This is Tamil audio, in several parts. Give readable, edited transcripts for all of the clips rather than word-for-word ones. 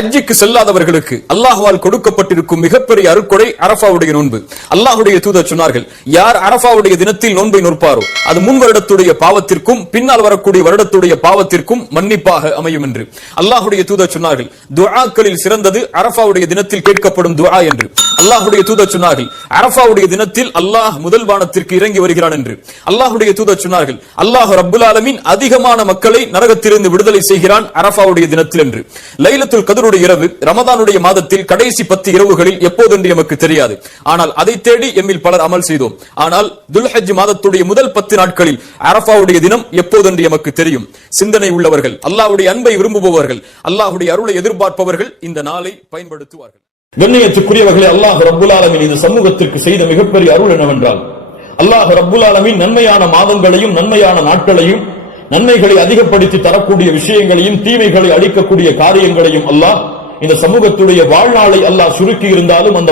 ஹஜ்ஜுக்கு செல்லாதவர்களுக்கு அல்லாஹ்வால் கொடுக்கப்பட்டிருக்கும் மிகப்பெரிய அருட்கொடை அரஃபாவுடைய நோன்பு. அல்லாஹ்வுடைய தூதர் சொன்னார்கள், யார் அரஃபாவுடைய தினத்தில் நோன்பை நோற்பாரோ அது முன் வருடத்துடைய பாவத்திற்கும் பின்னால் வரக்கூடிய வருடத்துடைய பாவத்திற்கும் மன்னிப்பாக அமையும் என்று அல்லாஹ்வுடைய தூதர் சொன்னார்கள். துஆக்களில் சிறந்தது அரஃபாவுடைய தினத்தில் கேட்கப்படும் துஆ என்று அல்லாஹ்வுடைய தூதர் சொன்னார்கள். அரஃபாவுடைய தினத்தில் அல்லாஹ் முதல் வானத்திற்கு இறங்கி வருகிறான் என்று அல்லாஹ்வுடைய தூதர் சொன்னார்கள். அல்லாஹ் ரப்புல் ஆலமீன் அதிகமான மக்களை நரகத்திலிருந்து விடுதலை செய்கிறான் அரஃபாவுடைய தினத்தில் என்று. லைலத்துல் கத்ருடைய இரவு ரமதானுடைய மாதத்தில் கடைசி 10 இரவுகளில் எப்போது என்று நமக்கு தெரியாது. ஆனால் அதை தேடி எம்மில் பலர் அமல் செய்தோம். ஆனால் துல்ஹஜ் மாதத்துடைய முதல் 10 நாட்களில் அரஃபாவுடைய தினம் எப்போது என்று நமக்கு தெரியும். சிந்தனை உள்ளவர்கள், அல்லாஹ்வுடைய அன்பை விரும்புபவர்கள், அல்லாஹ்வுடைய அருளை எதிர்பார்ப்பவர்கள் இந்த நாளை பயன்படுத்துவார்கள். கண்ணியத்துக்குரியவர்களே, அல்லாஹ் ரப்புல் ஆலமீன் இந்த சமூகத்திற்கு செய்த மிகப்பெரிய அருள் என்னவென்றால், அல்லாஹ் ரப்புல் ஆலமீன் நன்மையான மாதங்களையும் நன்மையான நாட்களையும் நன்மைகளை அதிகப்படுத்தி தரக்கூடிய விஷயங்களையும் தீமைகளை அளிக்கக்கூடிய காரியங்களையும் அல்லாஹ் இந்த சமூகத்துடைய வாழ்நாளை அல்லாஹ் சுருக்கி இருந்தாலும் அந்த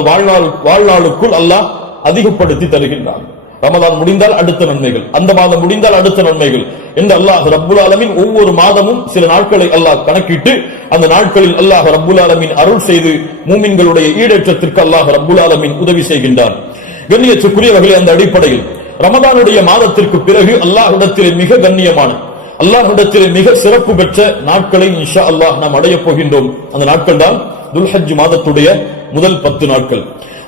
வாழ்நாளுக்குள் அல்லாஹ் அதிகப்படுத்தி தருகின்றான். ரமதான் முடிந்தால் அடுத்த நன்மைகள், அந்த மாதம் முடிந்தால் அடுத்த நன்மைகள் என்று அல்லாஹ் ரப்புல் ஆலமீன் ஒவ்வொரு மாதமும் சில நாட்களை அல்லாஹ் கணக்கிட்டு அந்த நாட்களில் அல்லாஹ் ரப்புல் ஆலமீன் அருள் செய்து மூமின்களுடைய ஈடேற்றத்திற்கு அல்லாஹ் ரப்புல் ஆலமீன் உதவி செய்கின்றான். கண்ணியத்துக்குரியவர்களே, அந்த அடிப்படையில் ரமதானுடைய மாதத்திற்கு பிறகு அல்லாஹ்விடத்திலே மிக கண்ணியமான, அல்லாஹ்விடத்திலே மிக சிறப்பு பெற்ற நாட்களை இன்ஷா அல்லாஹ் நாம் அடைய போகின்றோம். அந்த நாட்கள் தான் துல்ஹஜ் மாதத்துடைய முதல் 10 நாட்கள்.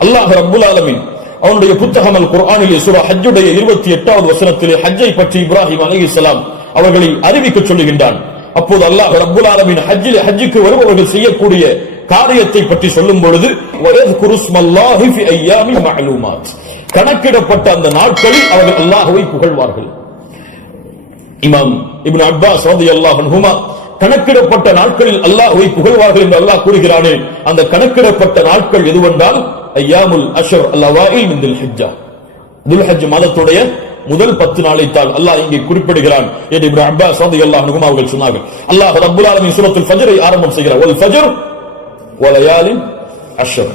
அல்லாஹ் ரப்புல் ஆலமீன் அவனுடைய புத்தகம் அல் குர்ஆனிலே சூரா ஹஜ்ஜுடைய 28வது வசனத்திலே ஹஜ்ஜை பற்றி இப்ராஹிம் அலைஹிஸ்ஸலாம் அவர்களை அறிவிக்க சொல்லுகின்றான். அப்போது அல்லாஹ் ரப்புல் ஆலமீன் ஹஜ்ஜுக்கு வருபவர்கள் செய்யக்கூடிய காரியத்தை பற்றி சொல்லும் பொழுது வயஸ்குருஸ்மல்லாஹி ஃபி அய்யாமின் மஅலூமாத், கணக்கிடப்பட்ட அந்த நாட்களில் அவர்கள் அல்லாஹ்வை புகழ்வார்கள். இமாம் இப்னு அப்பாஸ் ரலியல்லாஹு அன்ஹுமா கணக்கிடப்பட்ட நாட்களில் அல்லாஹ்வை புகழ்வார்கள் என்று அல்லாஹ் கூறுகிறானே, அந்த கணக்கிடப்பட்ட நாட்கள் எதுவென்றால் அய்யாமுல் அஷ்ர் அல்-அவாயில் மின் துல்ஹஜ்ஜா, துல்ஹஜ் மாதத்துடைய முதல் 10 நாளைத்தான் அல்லாஹ் இங்கே குறிப்பிடுகிறான் என்று இப்னு அப்பாஸ் ரலியல்லாஹு அன்ஹுமா அவர்கள் சொன்னார்கள். அல்லாஹ் ரப்புல் ஆலமீன் சூரத்துல் ஃபஜ்ரை ஆரம்பம் செய்கிறார், வல் ஃபஜ்ர் வ லயாலின் அஷ்ர்.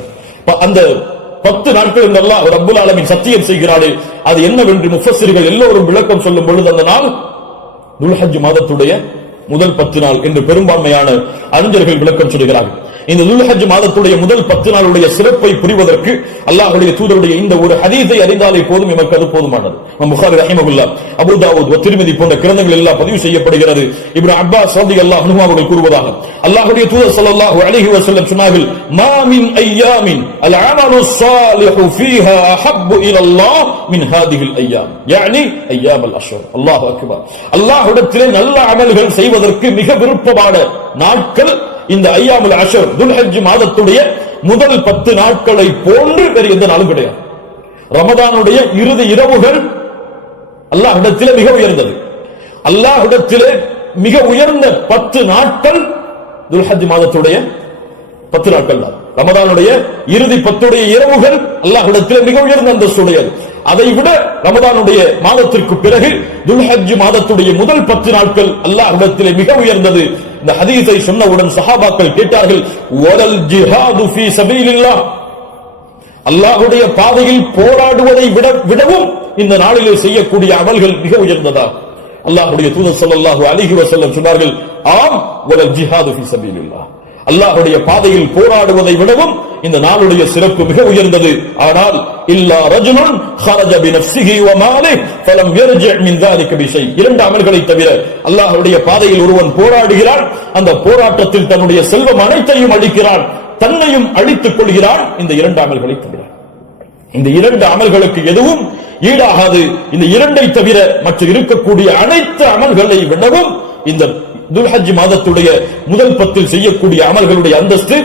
அந்த 10 நாட்கள் என்று அல்லாஹ் ரப்புல் ஆலமீன் சத்தியம் செய்கிறானே, அது என்னவென்று முஃபஸ்ஸிர்கள் எல்லோரும் விளக்கம் சொல்லும் பொழுது அந்த நாள் துல்ஹஜ் மாதத்துடைய முதல் 10 நாள் என்று பெரும்பான்மையான அறிஞர்கள் விளக்கம் சொல்கிறார்கள். இந்த துல்ஹஜ் மாதத்துடைய முதல் 10 நாளுடைய சிறப்பை புரிவதற்கு அல்லாஹ்வுடைய தூதருடைய இந்த ஒரு ஹதீஸை அறிந்தாலே போதும், நமக்கு அது போதுமானது. புகாரி ரஹிமஹுல்லாஹ், அபூ தாவூத், திர்மிதி போன்ற கிரந்தங்கள் எல்லாம் பதிவு செய்யப்படுகிறது. இப்னு அப்பாஸ் ரலியல்லாஹு அன்ஹு அவர்கள் கூறுவதாக, அல்லாஹ்வுடைய தூதர் ஸல்லல்லாஹு அலைஹி வஸல்லம் சொன்னார்கள், மா மின் அய்யாமின் அல் அமலு ஸாலிஹு ஃபீஹா அஹப்பு இலல்லாஹ் மின் ஹாதிஹில் அய்யாம், யானி அய்யாமுல் அஷ்ர். அல்லாஹு அக்பர். அல்லாஹ்விடத்திலே நல்ல அமல்கள் செய்வதற்கு மிக விருப்பமான நாட்கள் இந்த அய்யாமுல் அஷ்ர், துல்ஹஜ் மாதத்துடைய முதல் 10 நாட்களை போன்று வேறு எந்த நாளும் கிடையாது. ரமதானுடைய இறுதி இரவுகள் அல்லாஹ்விடத்திலே மிக உயர்ந்தது. அல்லாஹ்விடத்திலே மிக உயர்ந்த 10 நாட்கள் துல்ஹஜ் மாதத்துடைய 10 நாட்கள் தான். ரமதானுடைய இறுதி 10 இரவுகள் அல்லாஹ்விடத்திலே மிக உயர்ந்த அந்தஸ்துடையது. அதை விட ரமதானுடைய மாதத்திற்கு பிறகு துல்ஹஜ் மாதத்துடைய முதல் 10 நாட்கள் அல்லாஹ்விடத்திலே மிக உயர்ந்தது. இந்த ஹதீஸை சொன்னவுடன் சஹாபாக்கள் கேட்டார்கள், வலல் ஜிஹாது ஃபீ சபீலில்லாஹ், அல்லாஹ்வுடைய பாதையில் போராடுவதை விடவும் இந்த நாளிலே செய்யக்கூடிய அமல்கள் மிக உயர்ந்ததா? அல்லாஹ்வுடைய தூதர் ஸல்லல்லாஹு அலைஹி வஸல்லம் சொன்னார்கள், ஆம், வலல் ஜிஹாது ஃபீ சபீலில்லாஹ், அல்லாஹ்வுடைய பாதையில் போராடுவதை விடவும் இந்த நாளுடைய சிறப்பு மிக உயர்ந்தது. ஆனால் இல்லா ரஜுலுன் خرج بنفسه وماله فلم يرجع من ذلك بشيء, 2 அமல்களை தவிர அல்லாஹ்வுடைய பாதையில் ஒருவன் போராடுகிறான், அந்த போராட்டத்தில் தன்னுடைய செல்வம் அனைத்தையும் அளிக்கிறான், தன்னையும் அழித்துக் கொள்கிறான், இந்த 2 அமல்களை தவிர. இந்த 2 அமல்களுக்கு எதுவும் ஈடாகாது. இந்த 2ஐ தவிர மற்ற இருக்கக்கூடிய அனைத்து அமல்களை விடவும் இந்த துல்ஹஜ் மாதத்துடைய முதல் 10 செய்யக்கூடிய அமல்களுடைய அந்தஸ்து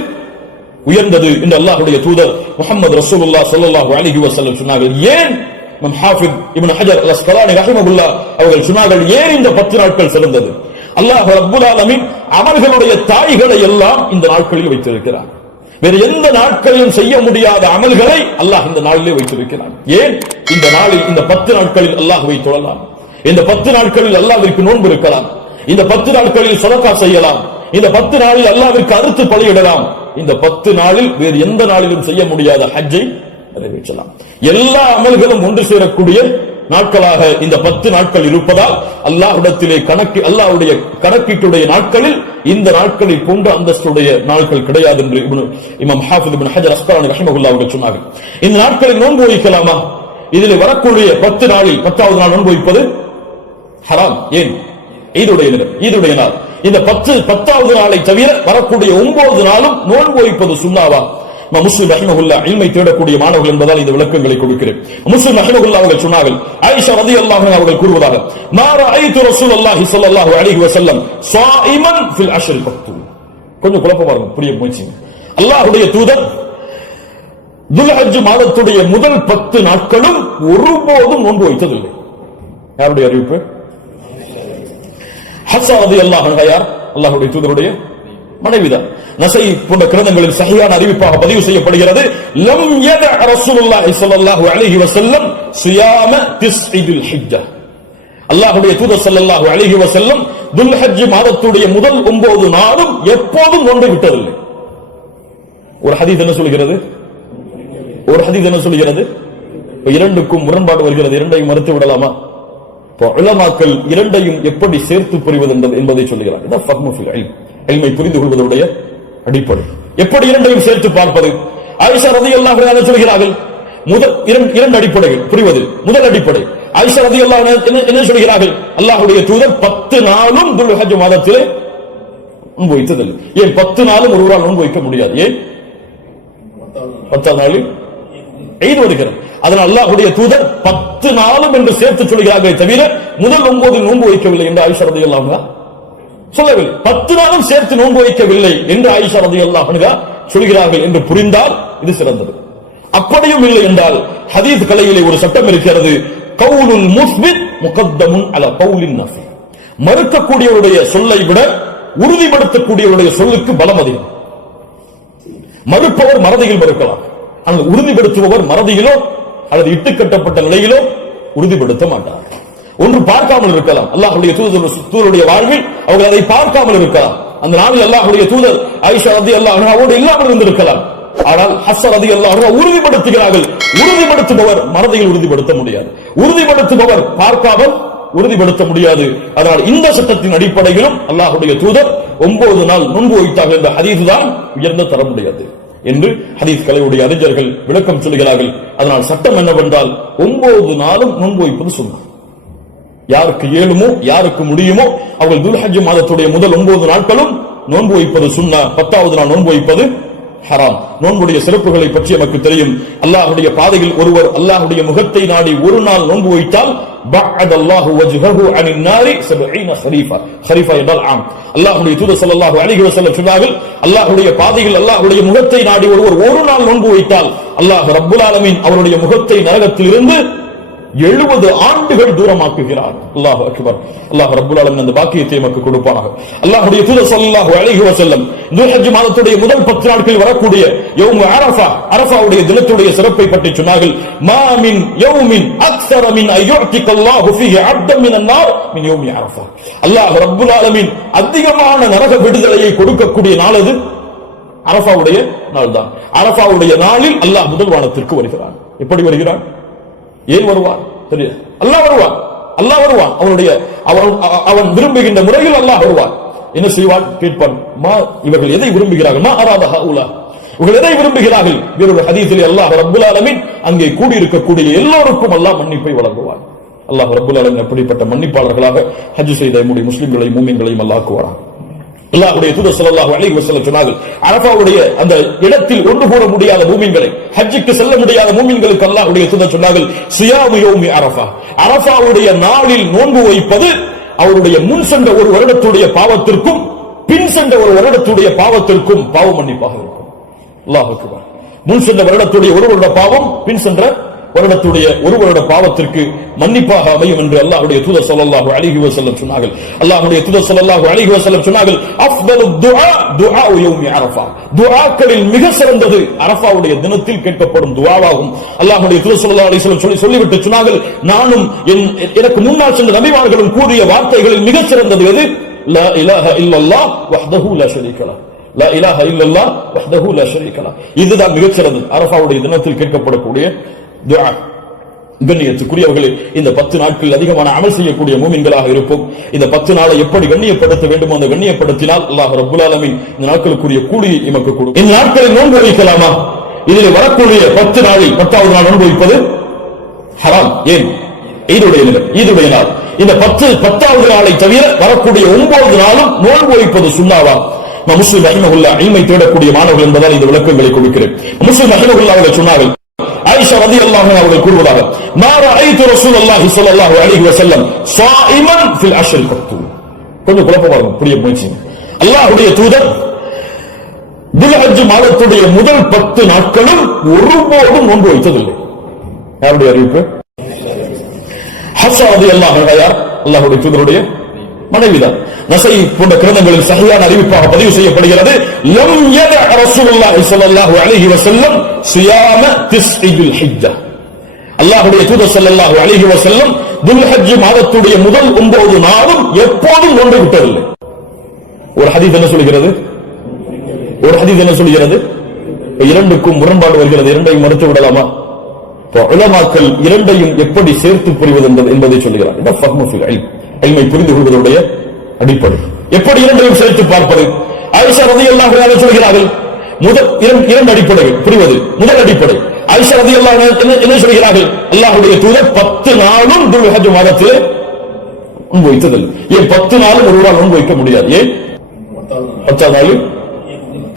உயர்ந்தது என்று அல்லாஹ்வுடைய தூதர் முஹம்மது ரசூலுல்லாஹ் ஸல்லல்லாஹு அலைஹி வஸல்லம் சொன்னார்கள். ஏன் இமாம் ஹாஃபிஸ் இப்னு ஹஜர் அல்-அஸ்கலானி ரஹிமஹுல்லாஹ் அவர்கள் சொன்னார்கள், ஏன் இந்த 10 நாட்கள் சிறந்தது? அல்லாஹ் ரப்புல் ஆலமீன் அமல்களுடைய தாய்களை எல்லாம் இந்த நாட்களில் வைத்திருக்கிறார். வேறு எந்த நாட்களிலும் செய்ய முடியாத அமல்களை அல்லாஹ் இந்த நாளிலே வைத்திருக்கிறார். ஏன்? இந்த நாளில், இந்த 10 நாட்களில் அல்லாஹ்வை தொழலாம், இந்த 10 நாட்களில் அல்லாஹ்விற்கு நோன்பு இருக்கலாம், இந்த 10 நாட்களில் சதகா செய்யலாம், இந்த 10 நாளில் அல்லாஹ்விற்கு அறுத்து பலியிடலாம், இந்த 10 நாளில் வேறு எந்த நாளிலும் செய்ய முடியாத ஹஜ்ஜை நிறைவேற்றலாம். எல்லா அமல்களும் ஒன்று சேரக்கூடிய நாட்களாக இந்த 10 நாட்கள் இருப்பதால் அல்லாஹ்விடத்திலே அல்லாஹ்வுடைய கணக்கீட்டுடைய நாட்களில் இந்த நாட்களை போன்ற அந்தஸ்துடைய நாட்கள் கிடையாது என்று இமாம் ஹாஃபிஸ் இப்னு ஹஜர் அஸ்கலானி ரஹிமஹுல்லாஹ் அவர்கள் சொன்னார்கள். இந்த நாட்களில் நோன்பு வைக்கலாமா? இதில் வரக்கூடிய 10 நாளில் 10வது நாள் நோன்பு வைப்பது ஹராம். ஏன்? ஈதுடைய நாள். இந்த 10வது நாளை தவிர வரக்கூடிய 9 நாளும் நோன்பு வைப்பது சுன்னாவா? முஸ்லிம் ரஹிமஹுல்லாஹ் இல்மை தேடக்கூடிய மாணவர்கள் என்பதால் இந்த விளக்கங்களை கொடுக்கிறேன். முஸ்லிம் ரஹிமஹுல்லாஹ் அவர்கள் சொன்னார்கள், ஆயிஷா ரலியல்லாஹு அன்ஹா அவர்கள் கூறுவதாக, மா ரஅய்து ரசூலுல்லாஹி ஸல்லல்லாஹு அலைஹி வஸல்லம் ஸாயிமன் ஃபில் அஷ்ரில் ஃபக்து. கொஞ்சம் குழப்பமா இருக்கும், புரிய முயற்சிங்க. அல்லாஹ்வுடைய தூதர் துல்ஹஜ் மாதத்துடைய முதல் 10 நாட்களும் ஒருபோதும் நோன்பு வைத்ததில்லை. யாருடைய அறிவிப்பு? ஹஃப்ஸா ரலியல்லாஹு அன்ஹா யார்? அல்லாஹ்வுடைய தூதருடைய மனைவிதான். நஸை போன்ற கிரந்தங்களில் சஹீஹான அறிவிப்பாக பதிவு செய்யப்படுகிறது, லம் யத ரசூலுல்லாஹி ஸல்லல்லாஹு அலைஹி வஸல்லம் சியாம திஸ்இல் ஹிஜ்ஜா. அல்லாஹ்வுடைய தூதர் ஸல்லல்லாஹு அலைஹி வஸல்லம் துல்ஹஜ் மாதத்துடைய முதல் 9 நாளும் எப்போதும் நோன்பு விட்டதில்லை. ஒரு ஹதீஸ் என்ன சொல்கிறது? இரண்டுக்கும் முரண்பாடு வருகிறது. இரண்டையும் மறுத்து விடலாமா? உலமாக்கள் இரண்டையும் எப்படி சேர்த்து புரிவது என்பதை சொல்லுகிறார். இதான் ஃபஹ்மு ஃபில் இல்ம், இல்மை புரிந்து கொள்வதுடைய அடிப்படை. எப்படி இரண்டையும் சேர்த்து பார்ப்பது? ஆயிஷா ரலியல்லாஹு அன்ஹா சொல்கிறார்கள், இரண்டு அடிப்படைகள் புரிவது. முதல் அடிப்படை, ஆயிஷா ரலியல்லாஹு அன்ஹா என்ன சொல்கிறார்கள்? அல்லாஹ்வுடைய தூதர் 10 நாளும் துல்ஹஜ் மாதத்திலே நோன்பு வைத்ததில்லை. ஏன் 10 நாளும் ஒருவரால் நோன்பு வைக்க முடியாது? ஏன்? 10வது நாளில் ஈத் வருகிறது. அதனால் அல்லாஹ்வுடைய தூதர் 10 நாளும் என்று சேர்த்து சொல்கிறார்களே தவிர முதல் 9 நோன்பு வைக்கவில்லை என்று ஆயிஷா ரலியல்லாஹு அன்ஹா சொல்லவில்லை. 10 நாளும் சேர்த்து நோன்பு வைக்கவில்லை என்று ஆயிஷா ரலியல்லாஹு அன்ஹா சொல்கிறார்கள் என்று புரிந்தால் இது சிறந்தது. அப்படியும் இல்லை என்றால் ஹதீஸ் கலையிலே ஒரு சட்டம் இருக்கிறது, கவுலுல் முஸ்பித் முகத்தமுன் அலா கவுலின் நஃபி. மறுக்கக்கூடியவருடைய சொல்லை விட உறுதிப்படுத்தக்கூடியவருடைய சொல்லுக்கு பலம் அதிகம். மறுப்பவர் மறதியில் மறுக்கலாம், ஆனால் உறுதிப்படுத்துபவர் மறதியிலோ அல்லது இட்டுக்கட்டப்பட்ட நிலையிலோ உறுதிப்படுத்த மாட்டார். ஒன்று பார்க்காமல் இருக்கலாம், அல்லாஹ்வுடைய தூதருடைய வாழ்வில் அவர்கள் அதை பார்க்காமல் இருக்கலாம். அந்த நாளில் அல்லாஹ்வுடைய தூதர் ஆயிஷா ரலியல்லாஹு அன்ஹாவோடு இல்லாமல் இருந்திருக்கலாம். ஆனால் ஹஃப்ஸா ரலியல்லாஹு அன்ஹா உறுதிப்படுத்துகிறார்கள். உறுதிப்படுத்துபவர் மறதியில் உறுதிப்படுத்த முடியாது, உறுதிப்படுத்துபவர் பார்க்காமல் உறுதிப்படுத்த முடியாது. அதனால் இந்த சட்டத்தின் அடிப்படையிலும் அல்லாஹ்வுடைய தூதர் 9 நாள் நோன்பு வைத்தார்கள் என்ற ஹதீஸ் தான் உயர்ந்த தர முடியாது என்று ஹதீஸ் கலையுடைய அறிஞர்கள் விளக்கம் சொல்கிறார்கள். அதனால் சட்டம் என்னவென்றால் 9 நாளும் நோன்பு வைப்பது சுன்னா. யாருக்கு இயலுமோ யாருக்கு முடியுமோ அவர்கள் துல்ஹஜ் மாதத்துடைய முதல் 9 நாட்களும் நோன்பு வைப்பது சுன்னா. 10வது நாள் நோன்பு வைப்பது ஹராம். நோன்புடைய சிறப்புகளை பற்றி நமக்கு தெரியும். அல்லாஹ்வுடைய பாதையில் ஒருவர் அல்லாஹ்வுடைய முகத்தை நாடி ஒரு நாள் நோன்பு வைத்தால் பஅத அல்லாஹு வஜ்ஹஹு அனின் நாரி 70 ஹரீஃபா. ஹரீஃபா என்றால் ஆம். அல்லாஹ்வுடைய தூதர் ஸல்லல்லாஹு அலைஹி வஸல்லம் சொன்னார்கள், அல்லாஹ்வுடைய பாதையில் அல்லாஹ்வுடைய முகத்தை நாடி ஒருவர் ஒரு நாள் நோன்பு வைத்தால் அல்லாஹ் ரப்புல் ஆலமீன் அவருடைய முகத்தை நரகத்தில் இருந்து 70 ஆண்டுகள் தூரமாக்குகிறார். அல்லாஹ் அக்பர். அல்லாஹ் ரப்புல் ஆலமீன் அந்த பாக்கியத்தை நமக்கு கொடுப்பானாக. அல்லாஹ்வுடைய தூதர் ஸல்லல்லாஹு அலைஹி வஸல்லம் துல்ஹஜ் மாதத்துடைய முதல் 10 நாட்களில் வரக்கூடிய யௌம் அரஃபா, அரஃபாவுடைய தினத்துடைய சிறப்பை பற்றி சொன்னார்கள். மா மின் யௌமின் அக்ஸர மின் அய்யுஅதிகல்லாஹு ஃபீஹி அப்தன் மினன் நார் மின் யௌமி அரஃபா. அல்லாஹ் ரப்புல் ஆலமீன் அதிகமான நரக விடுதலையை கொடுக்கக்கூடிய நாள் அது அரஃபாவுடைய நாள் தான். அரஃபாவுடைய நாளில் அல்லாஹ் முதல் வானத்திற்கு வருகிறான். எப்படி வருகிறான்? ஏன் வருவான்? தெரியாது. அல்லாஹ் வருவான், அல்லாஹ் வருவான். அவன் விரும்புகின்ற முறையில் அல்லாஹ் வருவான். என்ன செய்வான்? கேட்பான், மா இவர்கள் எதை விரும்புகிறார்கள்? மா அராத ஹவுலா, இவர்கள் எதை விரும்புகிறார்கள்? வேறொரு ஹதீஸிலே அல்லாஹ் ரப்புல் ஆலமீன் அங்கே கூடியிருக்கக்கூடிய எல்லோருக்கும் அல்லாஹ் மன்னிப்பை வழங்குவான். அல்லாஹ் ரப்புல் ஆலமீன் அப்படிப்பட்ட மன்னிப்பாளர்களாக ஹஜ் செய்த நம்முடைய முஸ்லிம்களையும் மூமின்களையும் அல்லாஹ் ஆக்குவான். அல்லாஹ்வுடைய தூதர் ஸல்லல்லாஹு அலைஹி வஸல்லம் சொன்னார்கள், அரஃபாவுடைய அந்த இடத்தில் ஒன்று கூட முடியாத மூமின்களை, ஹஜ்ஜுக்கு செல்ல முடியாத மூமின்களுக்கு அல்லாஹ்வுடைய தூதர் சொன்னார்கள், சியாமு யௌமி அரஃபா, அரஃபாவுடைய நாளில் நோன்பு வைப்பது அவருடைய முன் சென்ற ஒரு வருடத்துடைய பாவத்திற்கும் பின் சென்ற ஒரு வருடத்துடைய பாவத்திற்கும் பாவ மன்னிப்பாக இருக்கும். அல்லாஹ் அக்பர். முன் சென்ற வருடத்துடைய ஒரு வருட பாவம் பின் சென்ற வருடத்துடைய ஒரு வருட பாவத்திற்கு மன்னிப்பாக அமையும் என்று அல்லாஹ்வுடைய தூதர் ஸல்லல்லாஹு அலைஹி வஸல்லம் சொன்னார்கள். அல்லாஹ்வுடைய தூதர் ஸல்லல்லாஹு அலைஹி வஸல்லம் சொன்னார்கள், அஃதலு துஆ துஆ யௌமி அரஃபா, துஆக்களில் மிக சிறந்தது அரஃபாவுடைய தினத்தில் கேட்கப்படும் துஆவாகும். அல்லாஹ்வுடைய தூதர் ஸல்லல்லாஹு அலைஹி வஸல்லம் சொல்லிவிட்டு சொன்னார்கள், நானும் எனக்கு முன்னால் சென்ற நபிமார்களும் கூறிய வார்த்தைகளில் மிக சிறந்தது எது? லா இலாஹ இல்லல்லாஹ் வஹ்தஹு லா ஷரீக லஹ், லா இலாஹ இல்லல்லாஹ் வஹ்தஹு லா ஷரீக லஹ். இதுதான் மிகச் சிறந்தது அரஃபாவுடைய தினத்தில் கேட்கப்படக்கூடிய துஆ. கண்ணியத்துக்குரியவர்களே, இந்த 10 நாட்கள் அதிகமான அமல் செய்யக்கூடிய மூமின்களாக இருப்போம். இந்த 10 நாளை எப்படி கண்ணியப்படுத்த வேண்டுமோ அந்த கண்ணியப்படுத்தினால் அல்லாஹ் ரப்பல் ஆலமீன் இந்த நாட்களுக்குரிய கூலியை எமக்கு கொடுக்கும். இந்த நாட்களில் நோன்பு வைக்கலாமா? இதில் வரக்கூடிய 10 நாளில் 10வது நாள் நோன்பு வைப்பது ஹராம். ஏன்? ஈதுடைய நாள். இந்த 10வது நாளை தவிர வரக்கூடிய 9 நாளும் நோன்பு வைப்பது சுன்னாவா? முஸ்லிம் ரஹிமஹுல்லாஹ் இல்மை தேடக்கூடிய மாணவர்கள் என்பதால் இந்த விளக்கங்களை கொடுக்கிறேன். முஸ்லிம் ரஹிமஹுல்லாஹ் அவர்கள் சொன்னார்கள், ஆயிஷா ரலியல்லாஹு அன்ஹா அவர்கள் கூறுவதாக, மா ரஅய்து ரசூலுல்லாஹி ஸல்லல்லாஹு அலைஹி வஸல்லம் ஸாயிமன் ஃபில் அஷ்ரில் கத்து. கொஞ்சம் குழப்பமா இருக்கும், புரிய முயற்சி. அல்லாஹ்வுடைய தூதர் துல்ஹஜ் மாதத்துடைய முதல் 10 நாட்களும் ஒருபோதும் நோன்பு வைத்ததில்லை. யாருடைய அறிவிப்பு? ஹஃப்ஸா ரலியல்லாஹு அன்ஹா யார்? அல்லாஹ்வுடைய தூதருடைய மனைவிதான். நஸை போன்ற கிரந்தங்களில் சஹீஹான அறிவிப்பாக பதிவு செய்யப்படுகிறது, லம் யத ரசூலுல்லாஹி ஸல்லல்லாஹு அலைஹி வஸல்லம் சியாம திஸ்இல் ஹிஜ்ஜா. அல்லாஹ்வுடைய தூதர் ஸல்லல்லாஹு அலைஹி வஸல்லம் துல்ஹஜ் மாதத்துடைய முதல் 9 நாளும் எப்போதும் நோன்பு விட்டதில்லை. ஒரு ஹதீஸ் என்ன சொல்கிறது? இரண்டுக்கும் முரண்பாடு வருகிறது. இரண்டையும் மறுத்து விடலாமா? உலமாக்கள் இரண்டையும் எப்படி சேர்த்து புரிவது என்பதை சொல்கிறார். இல்மை புரிந்து கொள்வதுடைய அடிப்படை. எப்படி இரண்டையும் சேர்த்து பார்ப்பது? ஆயிஷா ரலியல்லாஹு அன்ஹா சொல்கிறார்கள், இரண்டு அடிப்படைகள் புரிவது. முதல் அடிப்படை, ஆயிஷா ரலியல்லாஹு அன்ஹா என்ன சொல்கிறார்கள்? அல்லாஹ்வுடைய தூதர் 10 நாளும் துல்ஹஜ் மாதத்திலே நோன்பு வைத்ததில்லை. ஏன் 10 நாளும் ஒருவரால் நோன்பு வைக்க முடியாது? ஏன்? 10வது நாளில்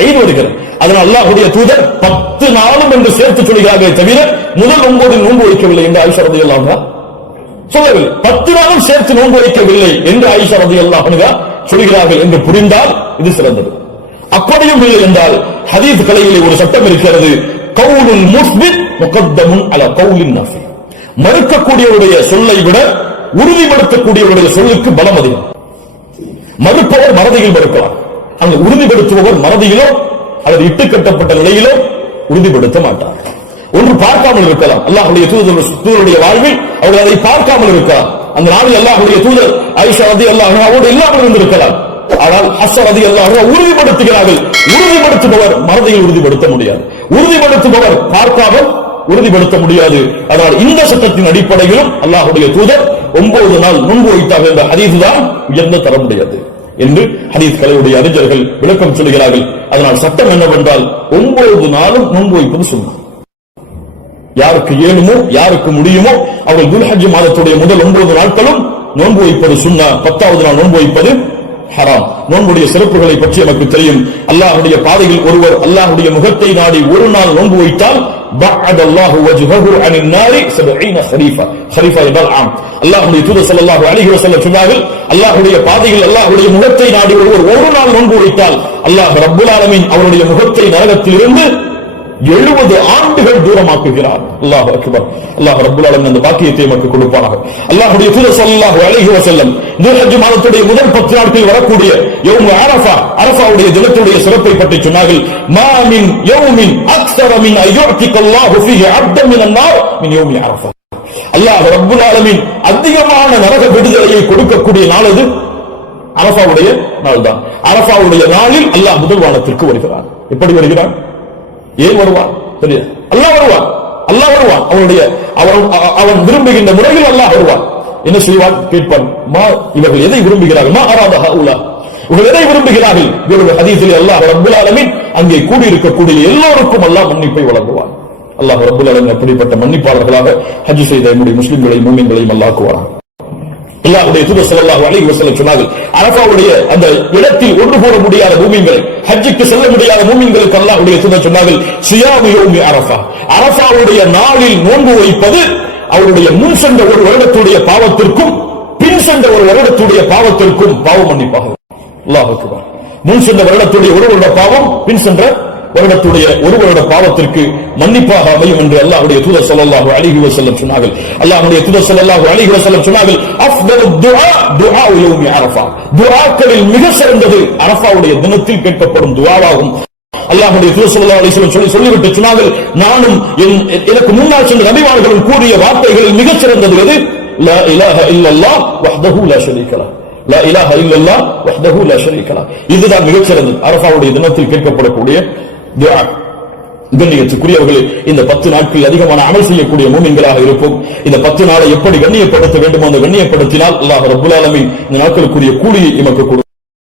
ஈத் வருகிறது. அதனால் அல்லாஹ்வுடைய தூதர் 10 நாளும் என்று சேர்த்து சொல்கிறார்களே தவிர முதல் 9 நோன்பு வைக்கவில்லை என்று ஆயிஷா ரலியல்லாஹு அன்ஹா சொல்லவில்லை. 10 நாளும் சேர்த்து நோன்பு வைக்கவில்லை என்று ஆயிஷா ரலியல்லாஹு அன்ஹா சொல்கிறார்கள் என்று புரிந்தால் இது சிறந்தது. அப்படியும் இல்லை என்றால் ஹதீஸ் கலையிலே ஒரு சட்டம் இருக்கிறது, கவுலுல் முஸ்பித் முகத்தமுன் அலா கவுலின் நஃபி. மறுக்கக்கூடியவருடைய சொல்லை விட உறுதிப்படுத்தக்கூடியவருடைய சொல்லுக்கு பலம் அதிகம். மறுப்பவர் மறதியில் மறுக்கலாம், அங்கு உறுதிப்படுத்துபவர் மறதியிலோ அல்லது இட்டுக்கட்டப்பட்ட நிலையிலோ உறுதிப்படுத்த மாட்டார். ஒன்று பார்க்காமல் இருக்கலாம். அல்லாஹ்வுடைய தூதருடைய வாழ்வில் அவர்கள் அதை பார்க்காமல் இருக்கலாம். அந்த நாளில் அல்லாஹ்வுடைய தூதர் ஆயிஷா ரலியல்லாஹு அன்ஹாவோடு இல்லாமல் இருந்திருக்கலாம். ஆனால் ஹஃப்ஸா ரலியல்லாஹு அன்ஹா உறுதிப்படுத்துகிறார்கள். உறுதிப்படுத்துபவர் மறதியில் உறுதிப்படுத்த முடியாது, உறுதிப்படுத்துபவர் பார்க்காமல் உறுதிப்படுத்த முடியாது. அதனால் இந்த சட்டத்தின் அடிப்படையிலும் அல்லாஹ்வுடைய தூதர் 9 நாள் நோன்பு வைத்தார்கள் என்ற ஹதீஸ் தான் உயர்ந்த தர முடியாது என்று ஹதீஸ் கலையுடைய அறிஞர்கள் விளக்கம் சொல்கிறார்கள். அதனால் சட்டம் என்னவென்றால் 9 நாளும் நோன்பு வைப்பது சுன்னா. யாருக்கு ஏழுமோ யாருக்கு முடியுமோ அவர்கள் துல்ஹஜ் மாதத்துடைய முதல் 9 நாட்களும் நோன்பு வைப்பது சுன்னா. 10வது நாள் நோன்பு வைப்பது ஹராம். நோன்புடைய சிறப்புகளை பற்றி நமக்கு தெரியும். அல்லாஹ்வுடைய பாதையில் ஒருவர் அல்லாஹ்வுடைய முகத்தை நாடி ஒரு நாள் நோன்பு வைத்தால் பஅதல்லாஹு வஜ்ஹஹு அனின் நாரி 70 ഖരീஃபா. ഖരീஃபா என்றால் ஆம். அல்லாஹ்வுடைய தூதர் ஸல்லல்லாஹு அலைஹி வஸல்லம் சொன்னார்கள், அல்லாஹ்வுடைய பாதையில் அல்லாஹ்வுடைய முகத்தை நாடி ஒருவர் ஒரு நாள் நோன்பு வைத்தால் அல்லாஹ் ரப்பல் ஆலமீன் அவருடைய முகத்தை நரகத்திலிருந்து 70 ஆண்டுகள் தூரமாக்குகிறார். அல்லாஹ் அக்பர். அல்லாஹ் ரப்பல் ஆலமீன் அந்த பாக்கியத்தை நமக்கு கொடுப்பானாக. அல்லாஹ்வுடைய தூதர் ஸல்லல்லாஹு அலைஹி வஸல்லம் துல்ஹஜ் மாதத்துடைய முதல் 10 நாட்களில் வரக்கூடிய யௌம் அரஃபா, அரஃபாவுடைய தினத்துடைய சிறப்பை பற்றி சொன்னார்கள். மா மின் யௌமின் அக்ஸர மின் அய்யுஅதிகல்லாஹு ஃபீஹி அப்தன் மினன் நார் மின் யௌமி அரஃபா. அல்லாஹ் ரப்பல் ஆலமீன் அதிகமான நரக விடுதலையை கொடுக்கக்கூடிய நாள் அது அரஃபாவுடைய நாள் தான். அரஃபாவுடைய நாளில் அல்லாஹ் முதல் வானத்திற்கு வருகிறான். எப்படி வருகிறான்? ஏன் வருவான்? தெரியாது. அல்லாஹ் வருவான். அவன் விரும்புகின்ற முறையில் அல்லாஹ் வருவான். என்ன செய்வான்? கேட்பான், மா இவர்கள் எதை விரும்புகிறார்கள்? மா அராத ஹவுலா, இவர்கள் எதை விரும்புகிறார்கள்? இவருடைய ஹதீஸில் அல்லாஹ் ரப்பல் ஆலமீன் அங்கே கூடியிருக்கக்கூடிய எல்லோருக்கும் அல்லாஹ் மன்னிப்பை வழங்குவான். அல்லாஹ் ரப்பல் ஆலமீன் அப்படிப்பட்ட மன்னிப்பாளர்களாக ஹஜ் செய்த நம்முடைய முஸ்லிம்களையும் மூமின்களையும் அல்லாஹ் ஆக்குவான். அல்லாஹ்வுடைய தூதர் ஸல்லல்லாஹு அலைஹி வஸல்லம் சொன்னார்கள், அரஃபாவுடைய அந்த இடத்தில் ஒன்று போட முடியாத மூமின்கள், ஹஜ்ஜுக்கு செல்ல முடியாத மூமின்களுக்கு அல்லாஹ்வுடைய தூதர் சொன்னார்கள், சியாமு யௌமி அரஃபா, அரஃபாவுடைய நாளில் நோன்பு வைப்பது அவருடைய முன் சென்ற ஒரு வருடத்துடைய பாவத்திற்கும் பின் சென்ற ஒரு வருடத்துடைய பாவத்திற்கும் பாவ மன்னிப்பாக. அல்லாஹ் அக்பர். முன் சென்ற வருடத்துடைய ஒரு வருட பாவம் பின் சென்ற வருடத்துடைய ஒரு வருட பாவத்திற்கு மன்னிப்பாக அமையும் என்று அல்லாஹ்வுடைய தூதர் ஸல்லல்லாஹு அலைஹி வஸல்லம் சொன்னார்கள். அல்லாஹ்வுடைய தூதர் ஸல்லல்லாஹு அலைஹி வஸல்லம் சொன்னார்கள், அஃதலு துஆ துஆ யௌமி அரஃபா, துஆக்களில் மிக சிறந்தது அரஃபாவுடைய தினத்தில் கேட்கப்படும் துஆவாகும். அல்லாஹ்வுடைய தூதர் ஸல்லல்லாஹு அலைஹி வஸல்லம் சொல்லிவிட்டு சொன்னார்கள், நானும் எனக்கு முன்னால் சென்ற நபிமார்களும் கூறிய வார்த்தைகளில் மிக சிறந்தது எது? லா இலாஹ இல்லல்லாஹ் வஹ்தஹு லா ஷரீக லஹ், லா இலாஹ இல்லல்லாஹ் வஹ்தஹு லா ஷரீக லஹ். இதுதான் மிகச் சிறந்தது அரஃபாவுடைய தினத்தில் கேட்கப்படக்கூடிய துஆ. கண்ணியத்துக்குரியவர்களே, இந்த 10 நாட்கள் அதிகமான அமல் செய்யக்கூடிய மூமின்களாக இருப்போம். இந்த 10 நாளை எப்படி கண்ணியப்படுத்த வேண்டுமோ அந்த கண்ணியப்படுத்தினால் அல்லாஹ் ரப்பல் ஆலமீன் இந்த நாட்களுக்குரிய கூலியை நமக்கு கொடுப்பார்.